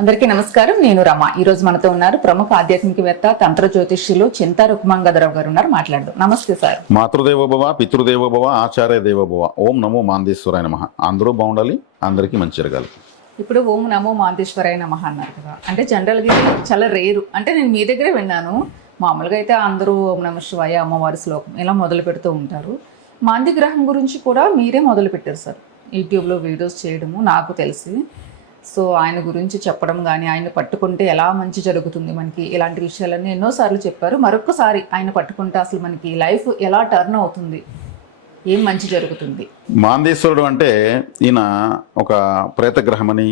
అందరికీ నమస్కారం. నేను రమ. ఈ రోజు మనతో ఉన్నారు ప్రముఖ ఆధ్యాత్మికవేత్త తంత్ర జ్యోతిష్యులు చింతా రుక్మాంగదరావు గారు ఉన్నారు. మాట్లాడదాం. నమస్తే సార్. మాతృదేవోభవ, పితృదేవోభవ, ఆచార్య దేవోభవ. ఓం నమో మాందేశ్వరాయ నమః. అందరూ బాగుండాలి, అందరికీ మంచి జరగాలి. ఇప్పుడు ఓం నమో మాందేశ్వరాయ నమః అన్నారు కదా, అంటే జనరల్గా చాలా రేరు. అంటే నేను మీ దగ్గరే విన్నాను. మామూలుగా అయితే అందరూ ఓం నమ శివాయ, అమ్మవారి శ్లోకం ఇలా మొదలు పెడుతూ ఉంటారు. మాంది గ్రహం గురించి కూడా మీరే మొదలు పెట్టారు సార్, యూట్యూబ్లో వీడియోస్ చేయడము నాకు తెలిసి. సో ఆయన గురించి చెప్పడం కానీ, ఆయన పట్టుకుంటే ఎలా మంచి జరుగుతుంది మనకి, ఇలాంటి విషయాలన్నీ ఎన్నోసార్లు చెప్పారు. మరొకసారి ఆయన పట్టుకుంటే అసలు మనకి లైఫ్ ఎలా టర్న్ అవుతుంది, ఏం మంచి జరుగుతుంది? మాందేశ్వరుడు అంటే ఈయన ఒక ప్రేతగ్రహమని,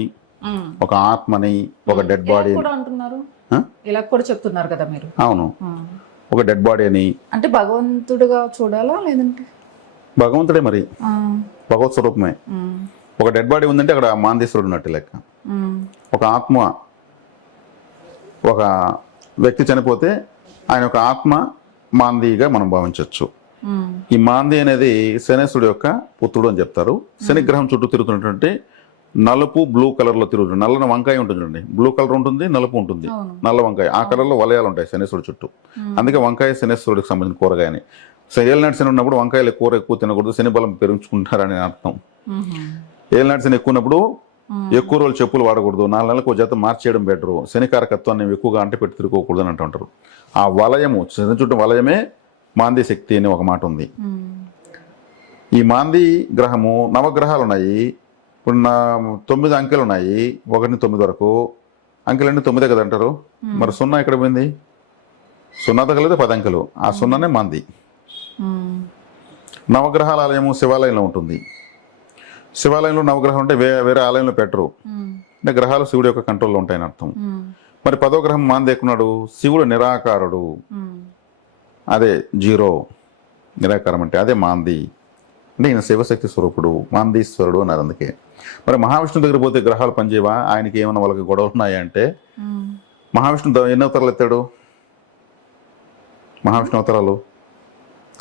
ఒక ఆత్మని, ఒక డెడ్ బాడీ కూడా అంటున్నారు, ఇలా కూడా చెప్తున్నారు కదా మీరు. అవును, ఒక డెడ్ బాడీ అని. అంటే భగవంతుడిగా చూడాలా, లేదంటే భగవంతుడే, మరి భగవత్ స్వరూపమే. ఒక డెడ్ బాడీ ఉందంటే అక్కడ మాందేశ్వరుడు ఉన్నట్టు లెక్క. ఒక ఆత్మ, ఒక వ్యక్తి చనిపోతే ఆయన ఒక ఆత్మ మాందిగా మనం భావించవచ్చు. ఈ మాంది అనేది శనేశ్వరుడు యొక్క పుత్రుడు అని చెప్తారు. శనిగ్రహం చుట్టూ తిరుగుతున్నటువంటి నలుపు బ్లూ కలర్ లో తిరుగుతుంది. నల్లని వంకాయ ఉంటుంది చూడండి, బ్లూ కలర్ ఉంటుంది, నలుపు ఉంటుంది, నల్ల వంకాయ. ఆ కలర్ లో వలయాలు ఉంటాయి శనేశ్వరుడు చుట్టూ. అందుకే వంకాయ శనేశ్వరుడికి సంబంధించిన కూరగాయని. ఏలినాటి శని ఉన్నప్పుడు వంకాయలు కూర ఎక్కువ తినకూడదు, శని బలం పెరుగుకుంటారని అర్థం. ఏలినాటి శని ఎక్కువ ఉన్నప్పుడు ఎక్కువ రోజులు చెప్పులు వాడకూడదు, 4 నెలలకు ఒక జత మార్చేయడం బెటరు, శనికారకత్వాన్ని ఎక్కువగా అంటే పెట్టి తిరుగుకోకూడదు అని అంటుంటారు. ఆ వలయము, శని చుట్టూ వలయమే మాంది శక్తి అని ఒక మాట ఉంది. ఈ మాంది గ్రహము, నవగ్రహాలు ఉన్నాయి. ఇప్పుడు 9 అంకెలు ఉన్నాయి, 1 నుంచి 9 వరకు. అంకెలన్నీ 9 కదా అంటారు. మరి 0 ఎక్కడ పోయింది? 0 తగలేదు 10 అంకెలు, ఆ 0నే మాంది. నవగ్రహాల ఆలయము శివాలయంలో ఉంటుంది. శివాలయంలో నవగ్రహం అంటే వేరే ఆలయంలో పెట్టరు, అంటే గ్రహాలు శివుడి యొక్క కంట్రోల్లో ఉంటాయని అర్థం. మరి 10వ గ్రహం మాంది ఎక్కున్నాడు, శివుడు నిరాకారుడు, అదే జీరో, నిరాకారం అంటే అదే మాంది. అంటే ఈయన శివశక్తి స్వరూపుడు, మాందీశ్వరుడు అన్నారు. అందుకే మరి మహావిష్ణువు దగ్గర పోతే గ్రహాలు పనిచేయవా, ఆయనకి ఏమైనా వాళ్ళకి గొడవలు ఉన్నాయా అంటే, మహావిష్ణువు ఎన్ని అవతారాలు ఎత్తాడు? మహావిష్ణు అవతారాలు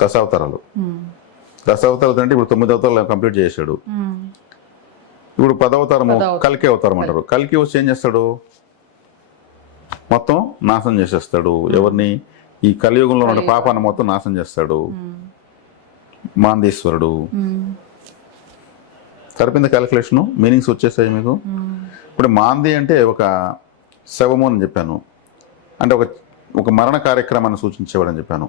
దశావతారాలు. దశావతారాలు అంటే ఇప్పుడు 9 అవతారాలు కంప్లీట్ చేశాడు. ఇప్పుడు 10వ అవతారము కల్కి అవతారం అంటారు. కల్కి వచ్చి ఏం చేస్తాడు? మొత్తం నాశనం చేసేస్తాడు. ఎవరిని? ఈ కలియుగంలో ఉన్న పాపాన్ని మొత్తం నాశనం చేస్తాడు మాందీశ్వరుడు. సరిపోయింది క్యాలిక్యులేషన్, మీనింగ్స్ వచ్చేసాయి మీకు. ఇప్పుడు మాంది అంటే ఒక శవము అని చెప్పాను, అంటే ఒక మరణ కార్యక్రమాన్ని సూచించేవాడని చెప్పాను.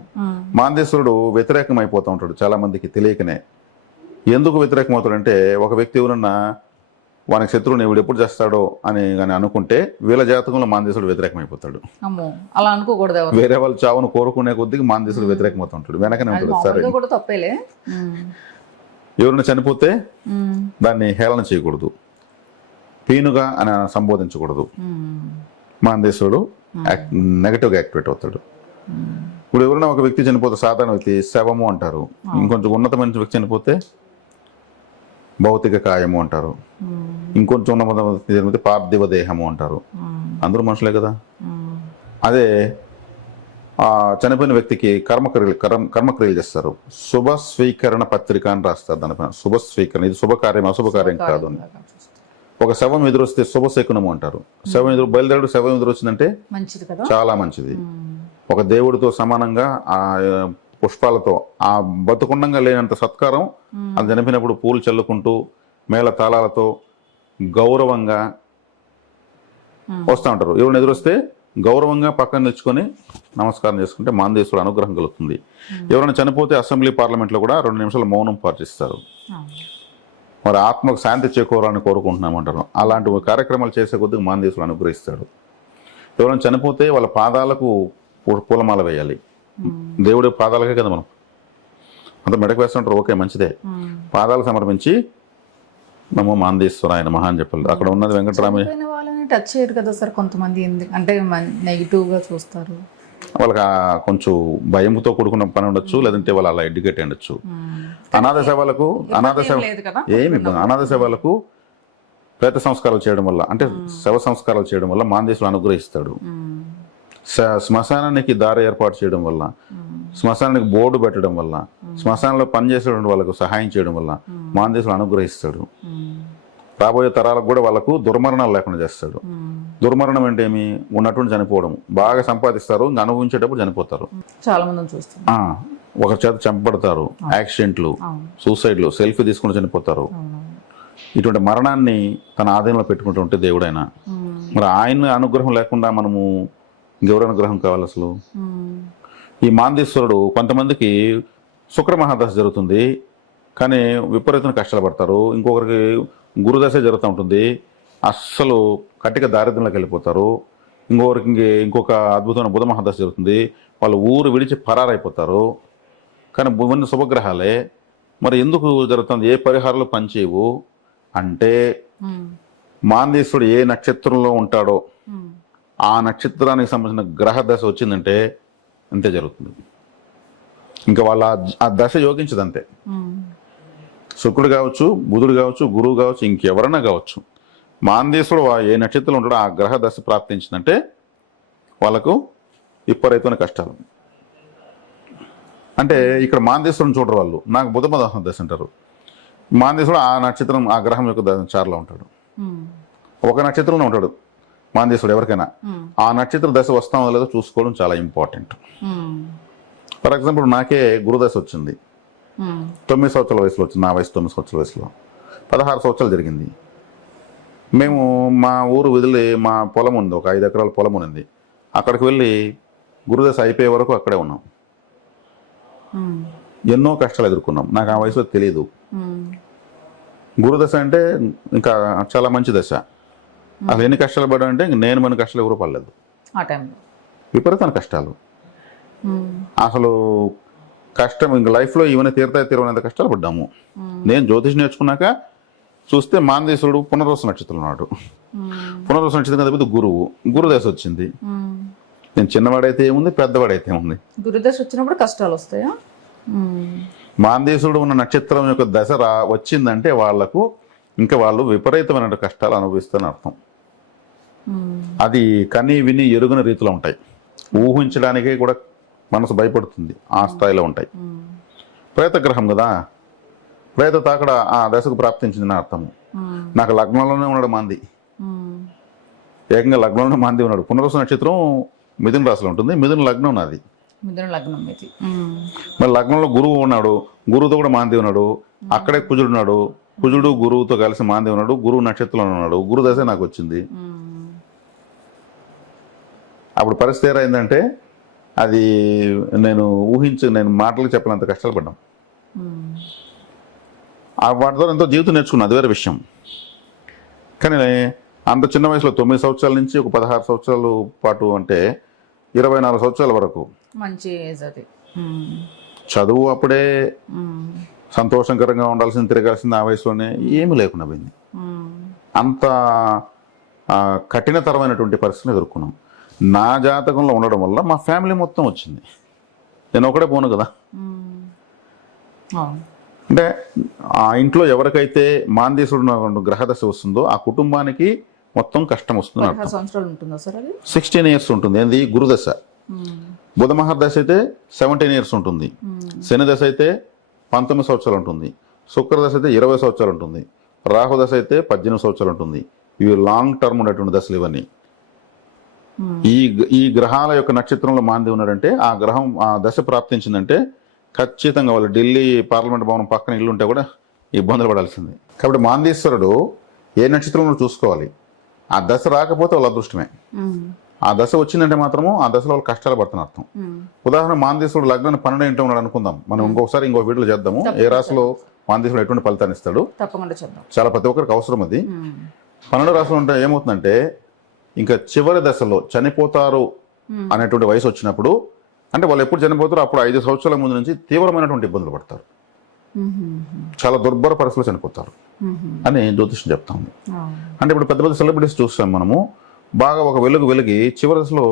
మాందేశ్వరుడు వ్యతిరేకం అయిపోతూ ఉంటాడు చాలా మందికి తెలియకనే. ఎందుకు వ్యతిరేకం అవుతాడంటే, ఒక వ్యక్తి ఎవరన్నా వానికి శత్రువుని వీడు ఎప్పుడు చేస్తాడో అని కానీ అనుకుంటే వీళ్ళ జాతకంలో మాందేశ్వరుడు వ్యతిరేకం అయిపోతాడు. అలా అనుకోకూడదు. వేరే వాళ్ళు చావును కోరుకునే కొద్దిగా మాందేశ్వరుడు వ్యతిరేకం అవుతూ ఉంటాడు, వెనకనే ఉంటాడు. సరే, ఎవరైనా చనిపోతే దాన్ని హేళన చేయకూడదు, పీనుగా అని సంబోధించకూడదు. మాందేశ్వరుడు నెగటివ్గా యాక్టివేట్ అవుతాడు. ఇప్పుడు ఎవరైనా ఒక వ్యక్తి చనిపోతే సాధారణ వ్యక్తి శవము అంటారు, ఇంకొంచెం ఉన్నతమైన వ్యక్తి చనిపోతే భౌతిక కాయము అంటారు, ఇంకొంచెం ఉన్నత వ్యక్తి చనిపోతే పార్థివ దేహము అంటారు. అందరూ మనుషులే కదా. అదే చనిపోయిన వ్యక్తికి కర్మక్రియలు చేస్తారు. శుభ స్వీకరణ పత్రిక అని రాస్తారు దానిపైన. శుభ స్వీకరణ, ఇది శుభకార్యం అశుభకార్యం కాదు అని. ఒక శవం ఎదురొస్తే శుభశకునము అంటారు. శవం ఎదురు బయలుదేరుడు, శవం ఎదురొచ్చిందంటే చాలా మంచిది. ఒక దేవుడితో సమానంగా ఆ పుష్పాలతో, ఆ బతుకుండంగా లేనంత సత్కారం అది చనిపోయినప్పుడు పూలు చల్లుకుంటూ మేళ తాళాలతో గౌరవంగా వస్తూ ఉంటారు. ఎవరిని ఎదురొస్తే గౌరవంగా పక్కన నిల్చుకొని నమస్కారం చేసుకుంటే మాందేశ్వరుడు అనుగ్రహం కలుగుతుంది. ఎవరైనా చనిపోతే అసెంబ్లీ పార్లమెంట్లో కూడా 2 నిమిషాలు మౌనం పాటిస్తారు. మరి ఆత్మకు శాంతి చేకూరాలని కోరుకుంటున్నామంటారు. అలాంటి కార్యక్రమాలు చేసే కొద్దిగా మాందేశ్వరుడు అనుగ్రహిస్తాడు. ఎవరైనా చనిపోతే వాళ్ళ పాదాలకు పూలమాల వేయాలి. దేవుడి పాదాలకే కదా మనం అంత మెడకు వేస్తుంటారు. ఓకే, మంచిదే. పాదాలు సమర్పించి నమో మాందేశ్వరాయ నమః అని చెప్పాలి. అక్కడ ఉన్నది వెంకటరామయ్య. టచ్ చేయరు కదా సార్ కొంతమంది, అంటే నెగిటివ్ గా చూస్తారు. వాళ్ళకి కొంచెం భయంతో కూడుకున్న పని ఉండొచ్చు, లేదంటే వాళ్ళు అలా ఎడ్యుకేట్ ఉండొచ్చు. అనాథ సేవలకు ఏమి అనాథ సేవలకు ప్రేత సంస్కారాలు చేయడం వల్ల, అంటే శవ సంస్కారాలు చేయడం వల్ల మాందేశ్వరుడు అనుగ్రహిస్తాడు. శ్మశానానికి దారి ఏర్పాటు చేయడం వల్ల, శ్మశానానికి బోర్డు పెట్టడం వల్ల, శ్మశానంలో పనిచేసేటువంటి వాళ్ళకు సహాయం చేయడం వల్ల మాందేశ్వరుడు అనుగ్రహిస్తాడు. రాబోయే తరాలకు కూడా వాళ్ళకు దుర్మరణాలు లేకుండా చేస్తాడు. దుర్మరణం అంటే ఏమి ఉన్నటువంటి చనిపోవడం, బాగా సంపాదిస్తారు ఇంకా అనుభవించేటప్పుడు చనిపోతారు. చాలా మందిని చూస్తాం. ఒకరి చేత చంపబడతారు, యాక్సిడెంట్లు, సూసైడ్లు, సెల్ఫీ తీసుకుని చనిపోతారు. ఇటువంటి మరణాన్ని తన ఆధీనంలో పెట్టుకుంటుంటే దేవుడైన మరి ఆయన అనుగ్రహం లేకుండా మనము ఇంకెవరి అనుగ్రహం కావాలి అసలు? ఈ మాందేశ్వరుడు కొంతమందికి శుక్ర మహాదశ జరుగుతుంది కానీ విపరీతమైన కష్టాలు పడతారు. ఇంకొకరికి గురుదశ జరుగుతూ ఉంటుంది, అస్సలు కట్టిక దారిద్ర్యంలోకి వెళ్ళిపోతారు. ఇంకొకరికి ఇంకొక అద్భుతమైన బుధ మహాదశ జరుగుతుంది, వాళ్ళు ఊరు విడిచి పరారైపోతారు. కానీ ఇవన్నీ శుభగ్రహాలే. మరి ఎందుకు జరుగుతుంది? ఏ పరిహారాలు పనిచేయవు అంటే మాందేశ్వరుడు ఏ నక్షత్రంలో ఉంటాడో ఆ నక్షత్రానికి సంబంధించిన గ్రహ దశ వచ్చిందంటే అంతే జరుగుతుంది. ఇంకా వాళ్ళ ఆ దశ యోగించదు అంతే. శుక్రుడు కావచ్చు, బుధుడు కావచ్చు, గురువు కావచ్చు, ఇంకెవరన్నా కావచ్చు, మాందేశ్వరుడు ఏ నక్షత్రంలో ఉంటాడో ఆ గ్రహ దశ ప్రాప్తించిందంటే వాళ్ళకు విపరీతమైన కష్టాలు. అంటే ఇక్కడ మాందేశ్వరుని చూడరు వాళ్ళు, నాకు బుధ దశ అంటారు. మాందేశ్వరుడు ఆ నక్షత్రం ఆ గ్రహం యొక్క చార్లో ఉంటాడు. ఒక నక్షత్రంలో ఉంటాడు మాందేశ్వరుడు ఎవరికైనా. ఆ నక్షత్ర దశ వస్తామో లేదో చూసుకోవడం చాలా ఇంపార్టెంట్. ఫర్ ఎగ్జాంపుల్ నాకే గురుదశ వచ్చింది 9 సంవత్సరాల వయసులో వచ్చింది. నా వయసు 9 సంవత్సరాల వయసులో 16 సంవత్సరాలు జరిగింది. మేము మా ఊరు వదిలి మా పొలం ఉంది, ఒక 5 ఎకరాల పొలం ఉంది, అక్కడికి వెళ్ళి గురుదశ అయిపోయే వరకు అక్కడే ఉన్నాం. ఎన్నో కష్టాలు ఎదుర్కొన్నాం. నాకు ఆ వయసులో తెలియదు. గురుదశ అంటే ఇంకా చాలా మంచి దశ. అసలు ఎన్ని కష్టాలు పడ్డానంటే నేను మన కష్టాలు ఎవరు పడలేదు. విపరీతమైన కష్టాలు. అసలు కష్టం ఇంక లైఫ్లో ఇవన్నీ తీరనేంత కష్టాలు పడ్డాము. నేను జ్యోతిష్ నేర్చుకున్నాక చూస్తే మాందేశ్వరుడు పునర్వసు నక్షత్రం ఉన్నాడు. పునర్వసు నక్షత్రం కదా గురువు, గురుదశ వచ్చింది. నేను చిన్నవాడైతే ఏముంది, పెద్దవాడైతే ఏముంది. గురుదశ వచ్చినప్పుడు కష్టాలు వస్తాయా? మాందేశ్వరుడు ఉన్న నక్షత్రం యొక్క దశ వచ్చిందంటే వాళ్లకు ఇంకా వాళ్ళు విపరీతమైన కష్టాలు అనుభవిస్తారని అర్థం. అది కని విని ఎరుగిన రీతిలో ఉంటాయి. ఊహించడానికే కూడా మనసు భయపడుతుంది, ఆ స్థాయిలో ఉంటాయి. ప్రేతగ్రహం కదా, ప్రేత తాకడ ఆ దశకు ప్రాప్తించింది నా అర్థము. నాకు లగ్నంలోనే ఉన్నాడు మాంది, ఏకంగా లగ్నంలోనే మాంది ఉన్నాడు. పునర్వసు నక్షత్రం మిథున రాశిలో ఉంటుంది, మిథున లగ్నం నాది. మరి లగ్నంలో గురువు ఉన్నాడు, గురువుతో కూడా మాంది ఉన్నాడు. అక్కడే కుజుడు ఉన్నాడు, కుజుడు గురువుతో కలిసి మాంది ఉన్నాడు. గురువు నక్షత్రంలో ఉన్నాడు. గురు దశ నాకు వచ్చింది. అప్పుడు పరిస్థితి ఏరైందంటే అది నేను నేను మాటలకు చెప్పలేంత కష్టాలు పడ్డాం. వాటితో ఎంతో జీవితం నేర్చుకున్నాను, అది వేరే విషయం. కానీ అంత చిన్న వయసులో 9 సంవత్సరాల నుంచి ఒక 16 సంవత్సరాల పాటు అంటే 24 సంవత్సరాల వరకు మంచి ఏజ్ అది. చదువు అప్పుడే సంతోషకరంగా ఉండాల్సింది, తిరగాల్సింది ఆ వయసులోనే ఏమీ లేకుండా పోయింది. అంత కఠినతరమైనటువంటి పరిస్థితిని ఎదుర్కొన్నాం. నా జాతకంలో ఉండడం వల్ల మా ఫ్యామిలీ మొత్తం వచ్చింది. నేను ఒకడే పోను కదా. అంటే ఆ ఇంట్లో ఎవరికైతే మాందేశ్వరుడు గ్రహదశ వస్తుందో ఆ కుటుంబానికి మొత్తం కష్టం వస్తుంది. 16 ఇయర్స్ ఉంటుంది. ఏంది గురుదశ. బుధ మహర్దశ అయితే 17 ఇయర్స్ ఉంటుంది. శని దశ అయితే 19 సంవత్సరాలు ఉంటుంది. శుక్రదశ అయితే 20 సంవత్సరాలు ఉంటుంది. రాహుదశ అయితే 18 సంవత్సరాలు ఉంటుంది. ఇవి లాంగ్ టర్మ్ ఉన్నటువంటి దశలు ఇవన్నీ. ఈ గ్రహాల యొక్క నక్షత్రంలో మాంది ఉన్నాడంటే ఆ గ్రహం ఆ దశ ప్రాప్తించిందంటే ఖచ్చితంగా వాళ్ళు ఢిల్లీ పార్లమెంట్ భవనం పక్కన ఇల్లు ఉంటే కూడా ఇబ్బందులు పడాల్సిందే. కాబట్టి మాందేశ్వరుడు ఏ నక్షత్రంలో చూసుకోవాలి. ఆ దశ రాకపోతే వాళ్ళ అదృష్టమే. ఆ దశ వచ్చిందంటే మాత్రము ఆ దశలో వాళ్ళు కష్టాలు పడుతున్న అర్థం. ఉదాహరణ మాందేశ్వరుడు లగ్నాన్ని 12 ఇంట్లో ఉన్నాడు అనుకుందాం. మనం ఇంకొకసారి ఇంకో వీడియోలో చేద్దాము ఏ రాశిలో మాందేశ్వరుడు ఎటువంటి ఫలితాన్ని ఇస్తాడు. చాలా ప్రతి ఒక్కరికి అవసరం అది. 12 రాశులు ఉంటే ఏమవుతుందంటే ఇంకా చివరి దశలో చనిపోతారు అనేటువంటి వయసు వచ్చినప్పుడు, అంటే వాళ్ళు ఎప్పుడు చనిపోతారో అప్పుడు 5 సంవత్సరాల ముందు నుంచి తీవ్రమైనటువంటి ఇబ్బందులు పడతారు. చాలా దుర్భర పరిస్థితులు చనిపోతారు అని జ్యోతిష్యం చెప్తా ఉంది. అంటే ఇప్పుడు పెద్ద పెద్ద సెలబ్రిటీస్ చూస్తాం మనము, బాగా ఒక వెలుగి చివరి దశలో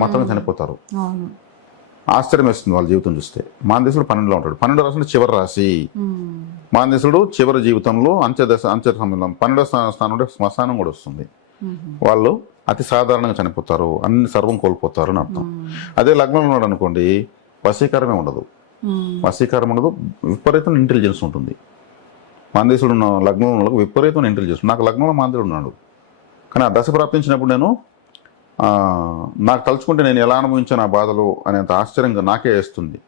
మాత్రమే చనిపోతారు. ఆశ్చర్యం వేస్తుంది వాళ్ళ జీవితం చూస్తే. మాందేశ్వరుడు 12లో ఉంటాడు. 12 రాశులు చివరి రాశి. మాందేశ్వరుడు చివరి జీవితంలో అంత్య సమయంలో 12వ స్థానంలో శ్మశానం కూడా వస్తుంది. వాళ్ళు అతి సాధారణంగా చనిపోతారు, అన్ని సర్వం కోల్పోతారు అని అర్థం. అదే లగ్నంలో ఉన్నాడు అనుకోండి, వశీకరమే ఉండదు, విపరీతమైన ఇంటెలిజెన్స్ ఉంటుంది. మాందేశ్వరుడు ఉన్న లగ్నంలో విపరీతమైన ఇంటెలిజెన్స్. నాకు లగ్నంలో మాందేశ్వరుడు ఉన్నాడు కానీ ఆ దశ ప్రాప్తించినప్పుడు నేను నాకు తలుచుకుంటే నేను ఎలా అనుభవించాను ఆ బాధలు అనేంత ఆశ్చర్యంగా నాకే వేస్తుంది.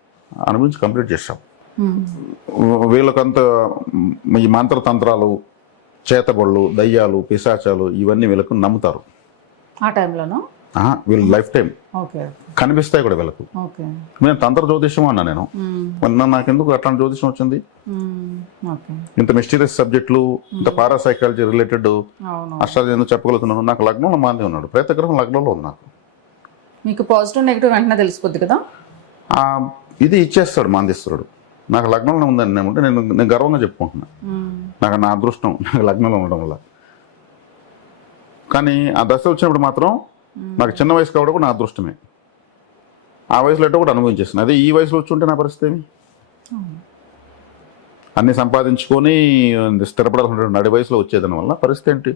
అనుభవించి కంప్లీట్ చేశాం. వీళ్ళకంత ఈ మంత్రతంత్రాలు, చేతబళ్ళు, దయ్యాలు, పిశాచాలు ఇవన్నీ వీళ్ళకు నమ్ముతారు. ఆ టైంలోనూ వీళ్ళు లైఫ్ టైం ఓకే కనిపిస్తాయి కూడా వీళ్ళకు. ఓకే నేను తంత్ర జ్యోతిష్యం అన్నా నేను. నాకెందుకు అట్లాంటి జ్యోతిష్యం వచ్చింది? ఓకే ఇంత మిస్టీరియస్ సబ్జెక్టులు, ఇంత పారాసైకాలజీ రిలేటెడ్ అవును. అష్టాలజీ ఎందుకు చెప్పగలుగుతున్నాను? నాకు లగ్నంలో మాంది ఉన్నాడు, ప్రేతగ్రహం లగ్నంలో ఉంది నాకు. మీకు పాజిటివ్ నెగిటివ్ వెంటనే తెలిసిపోద్ది కదా. ఇది ఇచ్చేస్తాడు మాందేశ్వరుడు. నాకు లగ్నంలో ఉందని నేను గర్వంగా చెప్పుకుంటున్నా. నాకు నా అదృష్టం నాకు లగ్నంలో ఉండడం వల్ల. కానీ ఆ దశ వచ్చినప్పుడు మాత్రం నాకు చిన్న వయసు కావడం కూడా నా అదృష్టమే. ఆ వయసులో ఎట్టో కూడా అనుభవించేస్తుంది. అదే ఈ వయసులో వచ్చి ఉంటే నా పరిస్థితి ఏమి? అన్ని సంపాదించుకొని స్థిరపడాల్సిన నడి వయసులో వచ్చేదాని వల్ల పరిస్థితి ఏంటి?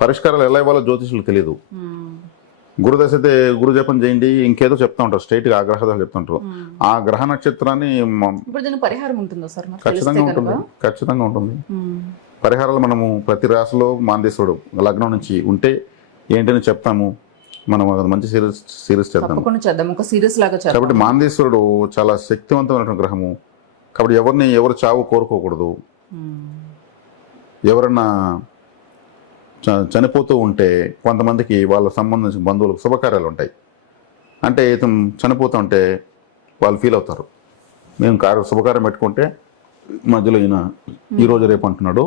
పరిష్కారాలు ఎలా ఇవ్వాలో జ్యోతిషులు తెలియదు. గురుదశ అయితే గురు జపం చేయండి, ఇంకేదో చెప్తా ఉంటారు, స్ట్రైట్గా ఆ గ్రహాలు చెప్తుంటారు. ఆ గ్రహ నక్షత్రాన్ని పరిహారం ఉంటుందా సార్? ఖచ్చితంగా ఉంటుంది, ఖచ్చితంగా ఉంటుంది. పరిహారాలు మనము ప్రతి రాశిలో మాందేశ్వరుడు లగ్నం నుంచి ఉంటే ఏంటని చెప్తాము. మనం అది మంచి సిరీస్ చేద్దాం. ఒక సిరీస్ లాగా. కాబట్టి మాందేశ్వరుడు చాలా శక్తివంతమైనటువంటి గ్రహము. కాబట్టి ఎవరు చావు కోరుకోకూడదు. ఎవరన్నా చనిపోతూ ఉంటే కొంతమందికి వాళ్ళ సంబంధించిన బంధువులకు శుభకార్యాలు ఉంటాయి. అంటే ఇతను చనిపోతూ ఉంటే వాళ్ళు ఫీల్ అవుతారు. మేము శుభకార్యం పెట్టుకుంటే మధ్యలో ఈయన ఈరోజు రేపు అంటున్నాడు,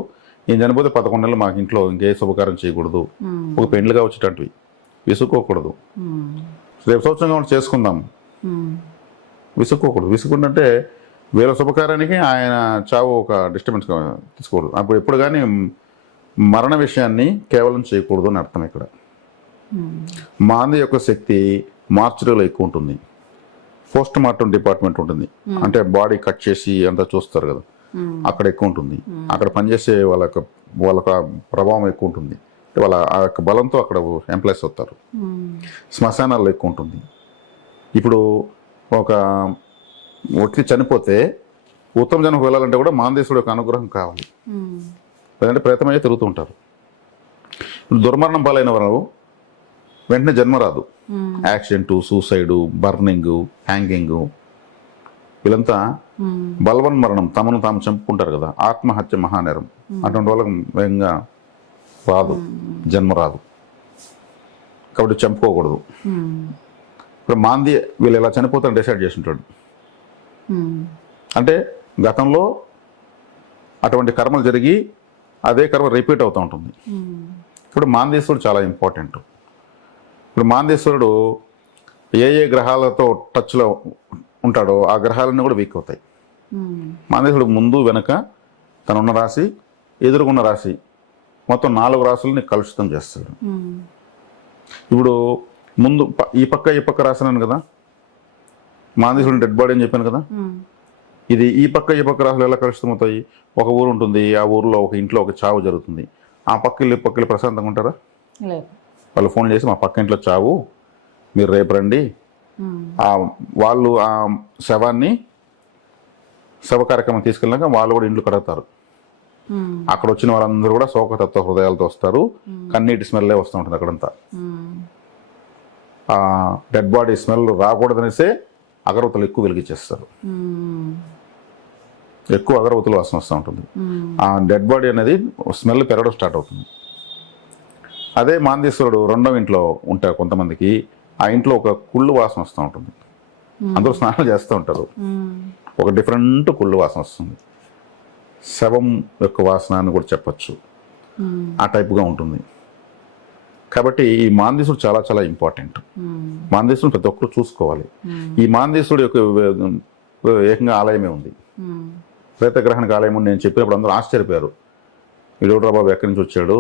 ఈయన చనిపోతే 11 నెలలు మాకు ఇంట్లో ఇంకే శుభకార్యం చేయకూడదు. ఒక పెండ్లుగా వచ్చేటట్టు విసుక్కోకూడదు. రేపు సంవత్సరంగా చేసుకుందాం, విసుక్కోకూడదు. విసుకుంటే వేరే శుభకార్యానికి ఆయన చావు ఒక డిస్టర్బెన్స్ తీసుకోకూడదు. అప్పుడు ఎప్పుడు కానీ మరణ విషయాన్ని కేవలం చేయకూడదు అని అర్థం. ఇక్కడ మాంది యొక్క శక్తి మార్చురీలో ఎక్కువ ఉంటుంది. పోస్ట్ మార్టం డిపార్ట్మెంట్ ఉంటుంది, అంటే బాడీ కట్ చేసి అంతా చూస్తారు కదా, అక్కడ ఎక్కువ ఉంటుంది. అక్కడ పనిచేసే వాళ్ళ ప్రభావం ఎక్కువ ఉంటుంది. వాళ్ళ ఆ యొక్క బలంతో అక్కడ ఎంప్లాయీస్ అవుతారు. శ్మశానాల్లో ఎక్కువ ఉంటుంది. ఇప్పుడు ఒక వ్యక్తి చనిపోతే ఉత్తమ జన్మకు వెళ్ళాలంటే కూడా మాందేశుడు యొక్క అనుగ్రహం కావాలి. లేదంటే ప్రేతమయ్యే తిరుగుతూ ఉంటారు. దుర్మరణం పాలైన వాళ్ళు వెంటనే జన్మ రాదు. యాక్సిడెంటు, సూసైడు, బర్నింగ్, హ్యాంగింగ్, వీళ్ళంతా బలవన్ మరణం, తమను తాము చంపుకుంటారు కదా, ఆత్మహత్య మహానేరం. అటువంటి వాళ్ళకి వేగంగా రాదు, జన్మ రాదు. కాబట్టి చంపుకోకూడదు. ఇప్పుడు మాంది వీళ్ళు ఎలా చనిపోతారని డిసైడ్ చేసి ఉంటాడు. అంటే గతంలో అటువంటి కర్మలు జరిగి అదే కర్మ రిపీట్ అవుతూ ఉంటుంది. ఇప్పుడు మాందేశ్వరుడు చాలా ఇంపార్టెంట్. ఇప్పుడు మాందేశ్వరుడు ఏ గ్రహాలతో టచ్లో ఉంటాడో ఆ గ్రహాలన్నీ కూడా వీక్ అవుతాయి. మాందేశ్వరుడు ముందు వెనక తనున్న రాశి, ఎదురుకున్న రాశి, మొత్తం 4 రాశులని కలుషితం చేస్తాడు. ఇప్పుడు ముందు ఈ పక్క రాశాను కదా, మాందేశ్వరుడు డెడ్ బాడీ అని చెప్పాను కదా, ఇది ఈ పక్క రాశులు ఎలా కలుషితం అవుతాయి? ఒక ఊరు ఉంటుంది, ఆ ఊరిలో ఒక ఇంట్లో ఒక చావు జరుగుతుంది. ఆ పక్కలు ప్రశాంతంగా ఉంటారా? వాళ్ళు ఫోన్ చేసి మా పక్క ఇంట్లో చావు, మీరు రేపు రండి. వాళ్ళు ఆ శవాన్ని శవ కార్యక్రమం తీసుకెళ్ళాక వాళ్ళు కూడా ఇండ్లు కడుగుతారు. అక్కడ వచ్చిన వాళ్ళందరూ కూడా శోకతత్వ హృదయాలతో వస్తారు. కన్నీటి స్మెల్లే వస్తూ ఉంటుంది అక్కడంతా. ఆ డెడ్ బాడీ స్మెల్ రాకూడదనేసే అగరవత్తులు ఎక్కువ వెలిగించేస్తారు. ఎక్కువ అగరవత్తులు వాసన వస్తూ ఉంటుంది. ఆ డెడ్ బాడీ అనేది స్మెల్ పెరగడం స్టార్ట్ అవుతుంది. అదే మాందేశ్వరుడు రెండవ ఇంట్లో ఉంటారు కొంతమందికి, ఆ ఇంట్లో ఒక కుళ్ళు వాసన వస్తూ ఉంటుంది. అందరూ స్నానాలు చేస్తూ ఉంటారు, ఒక డిఫరెంట్ కుళ్ళు వాసన వస్తుంది. శవం యొక్క వాసన అని కూడా చెప్పచ్చు. ఆ టైప్గా ఉంటుంది. కాబట్టి ఈ మాందేశ్వరుడు చాలా చాలా ఇంపార్టెంట్. మాందేశ్వరుడు ప్రతి ఒక్కరు చూసుకోవాలి. ఈ మాందేశ్వరుడు యొక్క ఏకంగా ఆలయమే ఉంది, ప్రేతగ్రహానికి ఆలయం ఉంది. నేను చెప్పినప్పుడు అందరూ ఆశ్చర్యపోయారు, వీడోడ్రా బాబు ఎక్కడి నుంచి వచ్చాడు,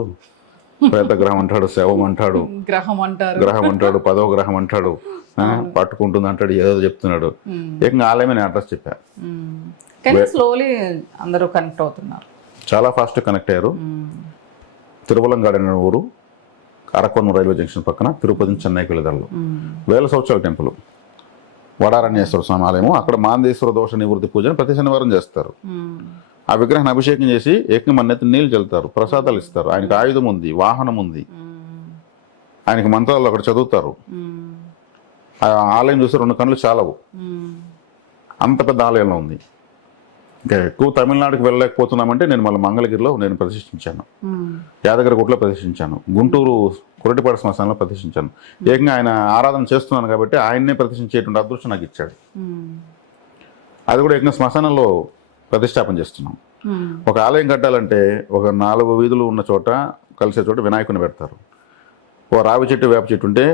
ప్రేతగ్రహం అంటాడు, శవం అంటాడు, గ్రహం అంటాడు, 10వ గ్రహం అంటాడు, పట్టుకుంటుంది అంటాడు, ఏదో చెప్తున్నాడు. ఏకంగా ఆలయమే నేను అడ్రస్ చెప్పా. స్లోలీ అందరూ కనెక్ట్ అవుతున్నారు, చాలా ఫాస్ట్ కనెక్ట్ అయ్యారు. తిరువలంగాడు అనే ఊరు, అరకొన్న రైల్వే జంక్షన్ పక్కన, తిరుపతి నుంచి చెన్నైకి వెళ్ళేదాళ్ళు. 1000 సంవత్సరాల టెంపుల్, వడారణ్యేశ్వర స్వామి ఆలయము. అక్కడ మాందేశ్వర దోష నివృత్తి పూజను ప్రతి శనివారం చేస్తారు. ఆ విగ్రహాన్ని అభిషేకం చేసి ఏకంగా మన నెత్తి నీళ్ళు చల్లుతారు, ప్రసాదాలు ఇస్తారు. ఆయనకు ఆయుధం ఉంది, వాహనం ఉంది. ఆయనకి మంత్రాలు అక్కడ చదువుతారు. ఆ ఆలయం చూస్తే 2 కళ్ళు చాలవు, అంత పెద్ద ఆలయంలో ఉంది. ఇంకా ఎక్కువ తమిళనాడుకి వెళ్ళలేకపోతున్నామంటే నేను మళ్ళీ మంగళగిరిలో నేను ప్రతిష్ఠించాను, యాదగిరిగుట్టలో ప్రతిష్ఠించాను, గుంటూరు కురటిపాడు శ్మశానంలో ప్రతిష్ఠించాను. ఏకంగా ఆయన ఆరాధన చేస్తున్నాను కాబట్టి ఆయన్నే ప్రతిష్ఠించేటువంటి అదృష్టం నాకు ఇచ్చాడు. అది కూడా ఏకంగా శ్మశానంలో ప్రతిష్టాపన చేస్తున్నాం. ఒక ఆలయం కట్టాలంటే ఒక 4 వీధులు ఉన్న చోట కలిసే చోట వినాయకుని పెడతారు. ఓ రావి చెట్టు వేప చెట్టు ఉంటే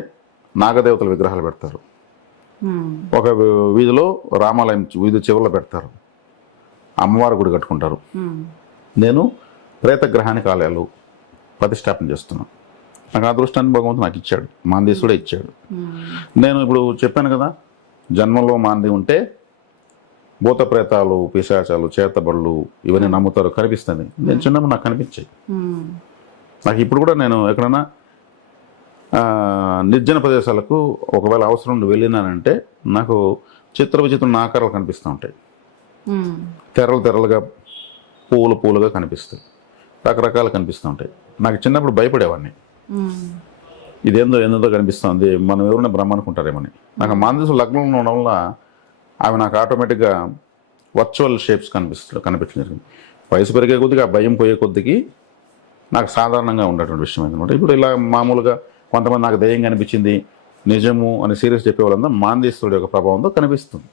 నాగదేవతల విగ్రహాలు పెడతారు. ఒక వీధిలో రామాలయం వీధి చివరిలో పెడతారు, అమ్మవారి గుడి కట్టుకుంటారు. నేను ప్రేతగ్రహానికి ఆలయాలు ప్రతిష్టాపన చేస్తున్నాను. నాకు అదృష్టాన్ని భగవంతుడు నాకు ఇచ్చాడు, మాందేశుడే ఇచ్చాడు. నేను ఇప్పుడు చెప్పాను కదా, జన్మలో మాంది ఉంటే భూత ప్రేతాలు, పిశాచాలు, చేతబడులు ఇవన్నీ నమ్ముతారు, కనిపిస్తుంది. నేను చిన్నప్పుడు నాకు కనిపించాయి. నాకు ఇప్పుడు కూడా నేను ఎక్కడన్నా నిర్జన ప్రదేశాలకు ఒకవేళ అవసరం ఉండి వెళ్ళినానంటే నాకు చిత్ర విచిత్ర ఆకారాలు కనిపిస్తూ ఉంటాయి. తెరలు తెరలుగా, పూలుగా కనిపిస్తాయి, రకరకాలు కనిపిస్తూ ఉంటాయి. నాకు చిన్నప్పుడు భయపడేవాడిని, ఇదేందో కనిపిస్తుంది, మనం ఎవరైనా బ్రహ్మ అనుకుంటారేమని. నాకు మాందేశుడు లగ్నంలో ఉండడం వల్ల అవి నాకు ఆటోమేటిక్గా వర్చువల్ షేప్స్ కనిపించడం జరిగింది. వయసు పెరిగే కొద్దిగా ఆ భయం పోయే కొద్దికి నాకు సాధారణంగా ఉండేటువంటి విషయం అనమాట. ఇప్పుడు ఇలా మామూలుగా కొంతమంది నాకు దయ్యం కనిపించింది నిజము అని సీరియస్ చెప్పే వాళ్ళంతా మాందేశ్వరుడు యొక్క ప్రభావంతో కనిపిస్తుంది.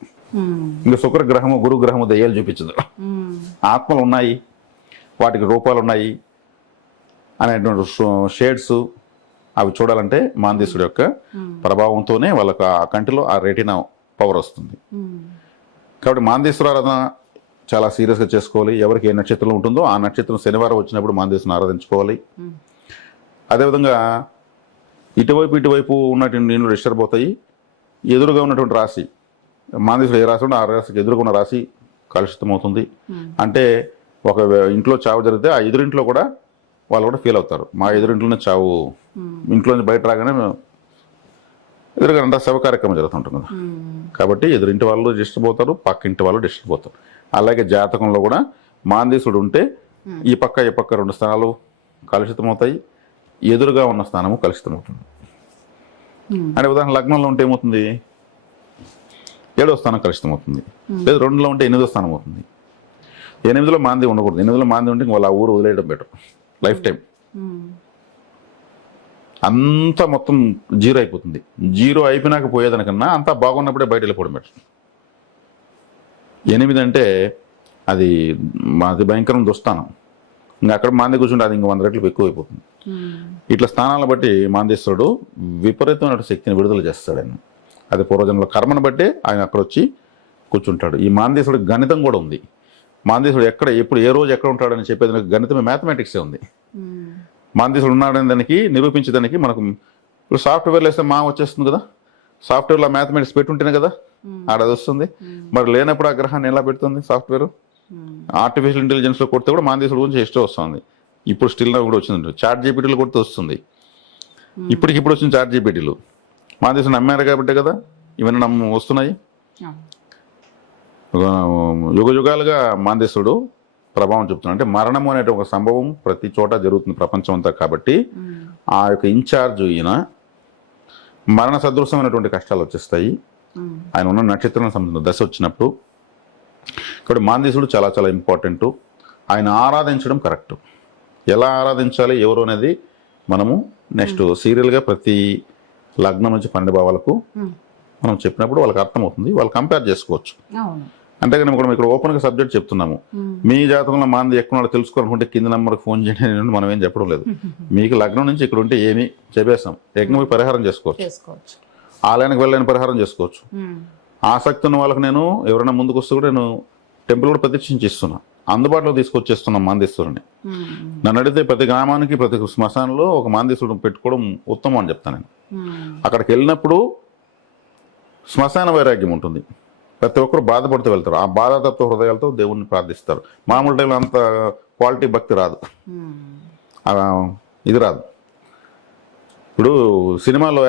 ఇంకా శుక్రగ్రహము, గురుగ్రహము దయ్యాలు చూపించదు. ఆత్మలు ఉన్నాయి, వాటికి రూపాలు ఉన్నాయి అనేటువంటి షేడ్స్ అవి చూడాలంటే మాందేశ్వరుడు యొక్క ప్రభావంతోనే వాళ్ళకు ఆ కంటిలో ఆ రెటీనా పవర్ వస్తుంది. కాబట్టి మాందేశ్వర ఆరాధన చాలా సీరియస్గా చేసుకోవాలి. ఎవరికి ఏ నక్షత్రం ఉంటుందో ఆ నక్షత్రం శనివారం వచ్చినప్పుడు మాందేశ్వరుని ఆరాధించుకోవాలి. అదేవిధంగా ఇటువైపు ఉన్నటువంటి నీళ్ళు డిస్టర్బ్ అవుతాయి. ఎదురుగా ఉన్నటువంటి రాశి, మాందేశ్వరుడు ఏ రాశి ఉంటే ఆ రాశికి ఎదురుగా ఉన్న రాశి కలుషితం అవుతుంది. అంటే ఒక ఇంట్లో చావు జరిగితే ఆ ఎదురింట్లో కూడా వాళ్ళు కూడా ఫీల్ అవుతారు, మా ఎదురింట్లోనే చావు, ఇంట్లోంచి బయట రాగానే ఎదురుగా అంతా శవ కార్యక్రమం జరుగుతుంటుంది కదా. కాబట్టి ఎదురింటి వాళ్ళు డిస్టర్బ్ అవుతారు, పక్కింటి వాళ్ళు డిస్టర్బ్ అవుతారు. అలాగే జాతకంలో కూడా మాందేశుడు ఉంటే ఈ పక్క 2 స్థానాలు కలుషితం అవుతాయి, ఎదురుగా ఉన్న స్థానము కలుషితం అవుతుంది. అంటే ఉదాహరణ లగ్నంలో ఉంటే ఏమవుతుంది, 7వ స్థానం కలుషితం అవుతుంది. లేదు 2లో ఉంటే 8వ స్థానం అవుతుంది. 8లో మాంది ఉండకూడదు. 8లో మాంది ఉంటే వాళ్ళ ఊరు వదిలేయడం బెటర్, లైఫ్ టైం అంతా మొత్తం 0 అయిపోతుంది. 0 అయిపోయినాక పోయేదానికన్నా అంతా బాగున్నప్పుడే బయట వెళ్ళిపోవడం బెటర్. 8 అంటే అది భయంకరం దుస్థానం. ఇంకా అక్కడ మాంది కూర్చుంటే అది ఇంకా 100 రెట్లు ఎక్కువ అయిపోతుంది. ఇట్లా స్థానాలను బట్టి మాందేశ్వరుడు విపరీతమైన శక్తిని విడుదల చేస్తాడు. ఆయన అది పూర్వజన్మల కర్మను బట్టి ఆయన అక్కడ వచ్చి కూర్చుంటాడు. ఈ మాందేశ్వరుడు గణితం కూడా ఉంది. మాందేశ్వరుడు ఎక్కడ ఎప్పుడు ఏ రోజు ఎక్కడ ఉంటాడని చెప్పేది గణితమే, మ్యాథమెటిక్సే ఉంది. మాందేశ్వరుడు ఉన్నాడని దానికి నిరూపించేదానికి మనకు ఇప్పుడు సాఫ్ట్వేర్లు వేస్తే వచ్చేస్తుంది కదా, సాఫ్ట్వేర్లో మ్యాథమెటిక్స్ పెట్టుంటేనే కదా ఆడది వస్తుంది. మరి లేనప్పుడు ఆ గ్రహాన్ని ఎలా పెడుతుంది సాఫ్ట్వేర్? ఆర్టిఫిషియల్ ఇంటెలిజెన్స్లో కొడితే కూడా మాందేశ్వరుడు గురించి ఎస్టో వస్తుంది. ఇప్పుడు స్టిల్ నా కూడా వచ్చింది, చాట్ జీపీటీలో కొడితే వస్తుంది. ఇప్పుడు వచ్చింది చాట్ జీపీటీలు. మాందేశ్వరుడు నమ్మారు కాబట్టి కదా ఇవన్నీ వస్తున్నాయి. యుగ యుగాలుగా మాందేశ్వరుడు ప్రభావం చూపుతున్నాడు. అంటే మరణం అనే ఒక సంభవం ప్రతి చోట జరుగుతుంది ప్రపంచం అంతా. కాబట్టి ఆ యొక్క ఇన్ఛార్జ్ ఈయన మరణ సదృశమైనటువంటి కష్టాలు వచ్చేస్తాయి ఆయన ఉన్న నక్షత్రం సంబంధించిన దశ వచ్చినప్పుడు. కాబట్టి మాందేశ్వరుడు చాలా చాలా ఇంపార్టెంట్. ఆయన ఆరాధించడం కరెక్ట్. ఎలా ఆరాధించాలి ఎవరు అనేది మనము నెక్స్ట్ సీరియల్గా ప్రతి లగ్నం నుంచి 12 భావాలకు మనం చెప్పినప్పుడు వాళ్ళకి అర్థమవుతుంది, వాళ్ళు కంపేర్ చేసుకోవచ్చు. అంటే కానీ ఇక్కడ ఓపెన్గా సబ్జెక్ట్ చెప్తున్నాము. మీ జాతకంలో మాంది ఎక్కువ తెలుసుకోవాలనుకుంటే కింద నెంబర్కి ఫోన్ చేయండి, మనం ఏం చెప్పడం లేదు. మీకు లగ్నం నుంచి ఇక్కడ ఉంటే ఏమి చెప్పేస్తాం, ఏకంగా పరిహారం చేసుకోవచ్చు. ఆలయానికి వెళ్ళని పరిహారం చేసుకోవచ్చు. ఆసక్తి ఉన్న వాళ్ళకి నేను ఎవరైనా ముందుకు వస్తే కూడా నేను టెంపుల్ కూడా ప్రతిష్ఠించి ఇస్తున్నా, అందుబాటులో తీసుకొచ్చేస్తున్నాం మాందేశ్వరుని. నన్ను అడిగితే ప్రతి గ్రామానికి ప్రతి శ్మశానంలో ఒక మాందేశ్వరుడు పెట్టుకోవడం ఉత్తమం అని చెప్తాను నేను. అక్కడికి వెళ్ళినప్పుడు శ్మశాన వైరాగ్యం ఉంటుంది. ప్రతి ఒక్కరు బాధపడుతూ వెళ్తారు. ఆ బాధాతత్వ హృదయాలతో దేవుణ్ణి ప్రార్థిస్తారు. మామూలు టైంలో అంత క్వాలిటీ భక్తి రాదు, ఇది రాదు. ఇప్పుడు సినిమాలో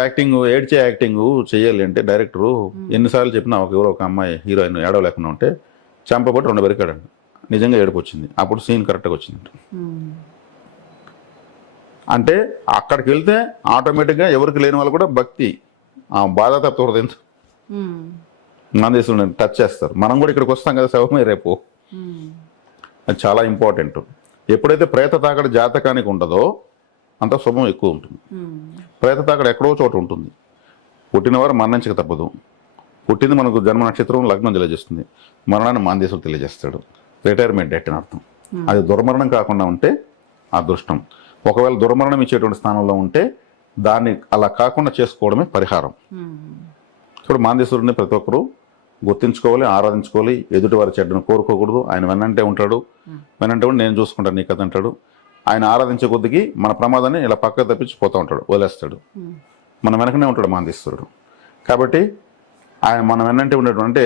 ఏడ్చే యాక్టింగ్ చేయాలి అంటే డైరెక్టరు ఎన్నిసార్లు చెప్పినా ఎవరో ఒక అమ్మాయి హీరోయిన్ ఏడవలేకుండా ఉంటే చంపబట్టి 2 బరికాడండి, నిజంగా ఏడుపు వచ్చింది. అప్పుడు సీన్ కరెక్ట్గా వచ్చింది. అంటే అక్కడికి వెళ్తే ఆటోమేటిక్గా ఎవరికి లేని వాళ్ళు కూడా భక్తి ఆ బాధాతత్వ హృదయం మాందేశ్వరుని టచ్ చేస్తారు. మనం కూడా ఇక్కడికి వస్తాం కదా శవమే రేపు, అది చాలా ఇంపార్టెంట్. ఎప్పుడైతే ప్రేత తాకడ జాతకానికి ఉంటుందో అంత శుభం ఎక్కువ ఉంటుంది. ప్రేత తాకడ ఎక్కడో చోట ఉంటుంది. పుట్టినవారు మరణించక తప్పదు. పుట్టింది మనకు జన్మ నక్షత్రం లగ్నం తెలియజేస్తుంది, మరణాన్ని మాందేశ్వరుడు తెలియజేస్తాడు. రిటైర్మెంట్ డేట్ అని అర్థం. అది దుర్మరణం కాకుండా ఉంటే అదృష్టం. ఒకవేళ దుర్మరణం ఇచ్చేటువంటి స్థానంలో ఉంటే దాన్ని అలా కాకుండా చేసుకోవడమే పరిహారం. ఇప్పుడు మాందేశ్వరుడిని ప్రతి ఒక్కరూ గుర్తించుకోవాలి, ఆరాధించుకోవాలి. ఎదుటి వారి చెడ్డను కోరుకోకూడదు. ఆయన వెన్నంటే ఉంటాడు, వెన్నంటే ఉండి నేను చూసుకుంటాను నీ కథ అంటాడు. ఆయన ఆరాధించే కొద్దికి మన ప్రమాదాన్ని ఇలా పక్కకు తప్పించి పోతూ ఉంటాడు, వదిలేస్తాడు. మన వెనకనే ఉంటాడు మాందేశ్వరుడు. కాబట్టి ఆయన మన వెన్నంటే ఉండేటువంటి, అంటే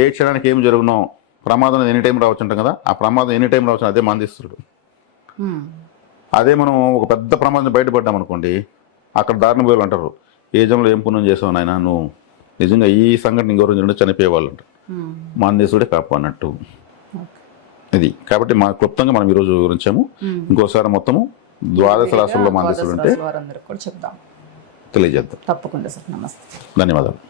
ఏ క్షణానికి ఏం జరుగునో ప్రమాదం ఎనీ టైం రావచ్చు అంటాం కదా, ఆ ప్రమాదం ఎనీ టైం రావచ్చు, అదే మాందేశ్వరుడు. అదే మనం ఒక పెద్ద ప్రమాదం బయటపడ్డాం అనుకోండి, అక్కడ దారుణ పోయాలు అంటారు, ఏ జంలో ఏం పుణ్యం చేసావు నాయన నువ్వు, నిజంగా ఈ సంఘటన ఇంకో చనిపోయేవాళ్ళు అంటారు. మాందేశ్వరుడే కాపాడినట్టు ఇది. కాబట్టి మా క్లుప్తంగా మనం ఈరోజు వివరించాము. ఇంకోసారి మొత్తము ద్వాదశ రాశుల్లో మాందేశ్వరుడు అంటే వారందరికీ కూడా చెప్దాం, తెలియజేద్దాం. తప్పకుండా సార్. నమస్తే, ధన్యవాదాలు.